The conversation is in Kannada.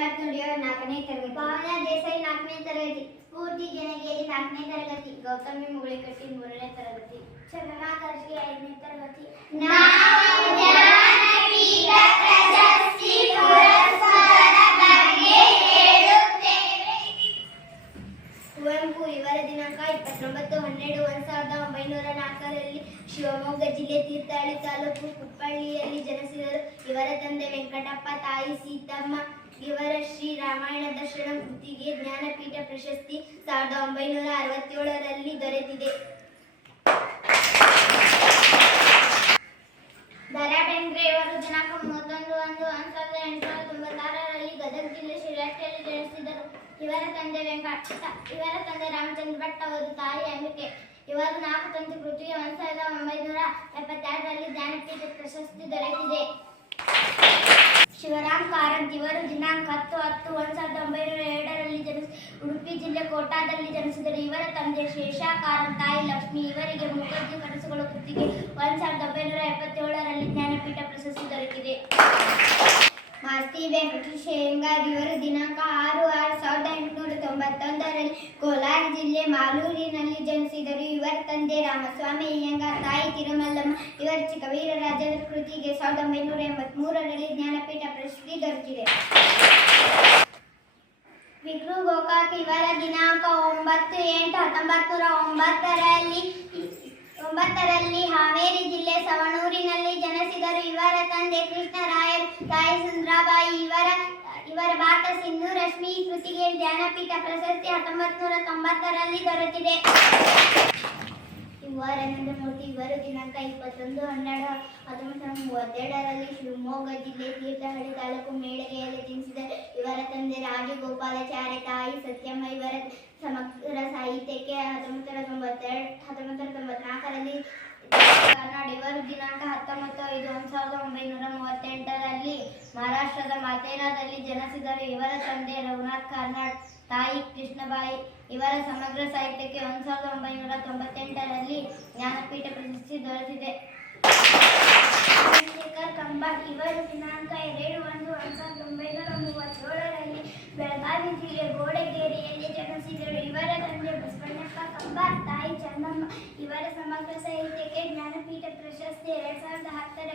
ನುಡಿಯೋ ನಾಲ್ಕನೇ ತರಗತಿ. ಭಾವನಾ ದೇಸಾಯಿ ನಾಲ್ಕನೇ ತರಗತಿ. ಸ್ಫೂರ್ತಿ ಜನಗೇರಿ ನಾಲ್ಕನೇ ತರಗತಿ. ಗೌತಮಿ ಮುಗುಳಿಕಟ್ಟಿ ಮೂರನೇ ತರಗತಿ. ಚಂದ್ರಮಾ ಕರ್ಜಿ ಐದನೇ ತರಗತಿ. ಕುವೆಂಪು ಇವರ ದಿನಾಂಕ ಇಪ್ಪತ್ತೊಂಬತ್ತು ಹನ್ನೆರಡು ಒಂದು ಸಾವಿರದ ಒಂಬೈನೂರ ನಾಲ್ಕರಲ್ಲಿ ಶಿವಮೊಗ್ಗ ಜಿಲ್ಲೆ ತೀರ್ಥಹಳ್ಳಿ ತಾಲೂಕು ಕುಪ್ಪಳ್ಳಿಯಲ್ಲಿ ಜನಿಸಿದರು. ಇವರ ತಂದೆ ವೆಂಕಟಪ್ಪ ತಾಯಿ ಸೀತಮ್ಮ ಇವರ ಶ್ರೀ ರಾಮಾಯಣ ದರ್ಶನ ಕೃತಿಗೆ ಜ್ಞಾನಪೀಠ ಪ್ರಶಸ್ತಿ ಸಾವಿರದ ಒಂಬೈನೂರ ಅರವತ್ತೇಳರಲ್ಲಿ ದೊರೆತಿದೆ. ದರಾ ಅವರು ಇವರು ದಿನಾಂಕ ಮೂವತ್ತೊಂದು ಒಂದು ಸಾವಿರದ ಎಂಟುನೂರ ತೊಂಬತ್ತಾರರಲ್ಲಿ ಗದಗ ಜಿಲ್ಲೆ ಶಿರಾಟಿಯಲ್ಲಿ ಜನಿಸಿದರು. ಇವರ ತಂದೆ ವೆಂಕಟ ಇವರ ತಂದೆ ರಾಮಚಂದ್ರ ಭಟ್ ಅವರು ತಾಯಿ ಅಂಬಿಕೆ. ಇವರು ನಾಲ್ಕು ತಂತಿ ಕೃತಿಗೆ ಒಂದು ಸಾವಿರದ ಒಂಬೈನೂರ ಎಪ್ಪತ್ತೆರಡರಲ್ಲಿ ಜ್ಞಾನಪೀಠ ಪ್ರಶಸ್ತಿ ದೊರೆತಿದೆ. ಇವರು ದಿನಾಂಕ ಹತ್ತು ಹತ್ತು ಒಂದು ಸಾವಿರದ ಒಂಬೈನೂರ ಎರಡರಲ್ಲಿ ಜನಿಸಿ, ಉಡುಪಿ ಜಿಲ್ಲೆ ಕೋಟಾದಲ್ಲಿ ಜನಿಸಿದರು ಇವರ ತಂದೆ ಶೇಷಾಕಾರ, ತಾಯಿ ಲಕ್ಷ್ಮಿ ಇವರಿಗೆ ಮುಖರ್ಜಿ ಕನಸುಗಳು ಕೃತಿಗೆ ಒಂದು ಸಾವಿರದ ಒಂಬೈನೂರ ಎಪ್ಪತ್ತೇಳರಲ್ಲಿ ಜ್ಞಾನಪೀಠ ಪ್ರಶಸ್ತಿ ದೊರಕಿದೆ. ಮಾಸ್ತಿ ವೆಂಕಟೇಶ್ ಶೇಂಗಾರ್ ಇವರ ದಿನಾಂಕ ಆರು ಆರು ಸಾವಿರದ ಎಂಟುನೂರ ತೊಂಬತ್ತೊಂದರಲ್ಲಿ ಕೋಲಾರ ಜಿಲ್ಲೆ ಮಾಲೂರಿನಲ್ಲಿ ಜನಿಸಿದರು. ಇವರ ತಂದೆ ರಾಮಸ್ವಾಮಿ ಅಯ್ಯಂಗಾರ್ ತಾಯಿ ತಿರುಮಲ್ಲಮ್ಮ ಇವರ ವೀರರಾಜನ ಕೃತಿಗೆ ಸಾವಿರದ ಒಂಬೈನೂರ ಎಂಬತ್ಮೂರರಲ್ಲಿ ಜ್ಞಾನಪೀಠ ಪ್ರಶಸ್ತಿ ದೊರಕಿದೆ. ವಿಕ್ರು ಗೋಕಾಕ್ ಇವರ ದಿನಾಂಕ ಒಂಬತ್ತು ಎಂಟು ಹತ್ತೊಂಬತ್ತು ನೂರ ಒಂಬತ್ತರಲ್ಲಿ ಒಂಬತ್ತರಲ್ಲಿ ಹಾವೇರಿ ಜಿಲ್ಲೆ ಸವಣೂರಿನಲ್ಲಿ ಜನಿಸಿದರು. ಇವರ ತಂದೆ ಕೃಷ್ಣರಾಯರ್, ತಾಯಿ ಸುಂದ್ರಾಬಾಯಿ, ಇವರ ಇವರ ಭಾರತ ಸಿಂಧು ರಶ್ಮಿ ಕೃತಿಗೆ ಜ್ಞಾನಪೀಠ ಪ್ರಶಸ್ತಿ ಹತ್ತೊಂಬತ್ತು ನೂರ ತೊಂಬತ್ತರಲ್ಲಿ ದೊರೆತಿದೆ. ಶಿವಾನಂದ ಮೂರ್ತಿ ಇವರ ದಿನಾಂಕ ಇಪ್ಪತ್ತೊಂದು ಹನ್ನೆರಡು ಹತ್ತೊಂಬತ್ತು ನೂರ ಮೂವತ್ತೆರಡರಲ್ಲಿ ಶಿವಮೊಗ್ಗ ಜಿಲ್ಲೆ ತೀರ್ಥಹಳ್ಳಿ ತಾಲೂಕು ಮೇಳಗೆಯಲ್ಲಿ ಜನಿಸಿದ ಇವರ ತಂದೆ ರಾಜಗೋಪಾಲಾಚಾರ್ಯ ತಾಯಿ ಸತ್ಯಮ್ಮ ಇವರ ಸಮಗ್ರ ಸಾಹಿತ್ಯಕ್ಕೆ ಹತ್ತೊಂಬತ್ತು ನೂರ ತೊಂಬತ್ತೆರಡು ಹತ್ತೊಂಬತ್ತು ನೂರ ತೊಂಬತ್ನಾಲ್ಕರಲ್ಲಿ ಕರ್ನಾಡ ಇವರು ದಿನಾಂಕ ಹತ್ತೊಂಬತ್ತು ಐದು ಒಂದು ಸಾವಿರದ ಒಂಬೈನೂರ ಮೂವತ್ತೆಂಟರಲ್ಲಿ ಮಹಾರಾಷ್ಟ್ರದ ಮಾತೇರಾದಲ್ಲಿ ಜನಿಸಿದರು ಇವರ ತಂದೆ ರಘುನಾಥ್ ಕರ್ನಾಡ್. ತಾಯಿ ಕೃಷ್ಣಬಾಯಿ ಇವರ ಸಮಗ್ರ ಸಾಹಿತ್ಯಕ್ಕೆ ಒಂದು ಸಾವಿರದ ಒಂಬೈನೂರ ತೊಂಬತ್ತೆಂಟರಲ್ಲಿ ಜ್ಞಾನಪೀಠ ಪ್ರಶಸ್ತಿ ದೊರೆತಿದೆ. ಇವರ ದಿನಾಂಕ ಎರಡು ಒಂದು ಒಂದು ಸಾವಿರದ ಒಂಬೈನೂರ ಮೂವತ್ತೇಳರಲ್ಲಿ ಬೆಳಗಾವಿ ಜಿಲ್ಲೆ ಗೋಡಗೇರಿಯಲ್ಲಿ ಜನಿಸಿದರು ಇವರ ತಂದೆ ಬಸವಣ್ಣಪ್ಪ ಕಂಬಾಟ್ ತಾಯಿ ಚನ್ನಮ್ಮ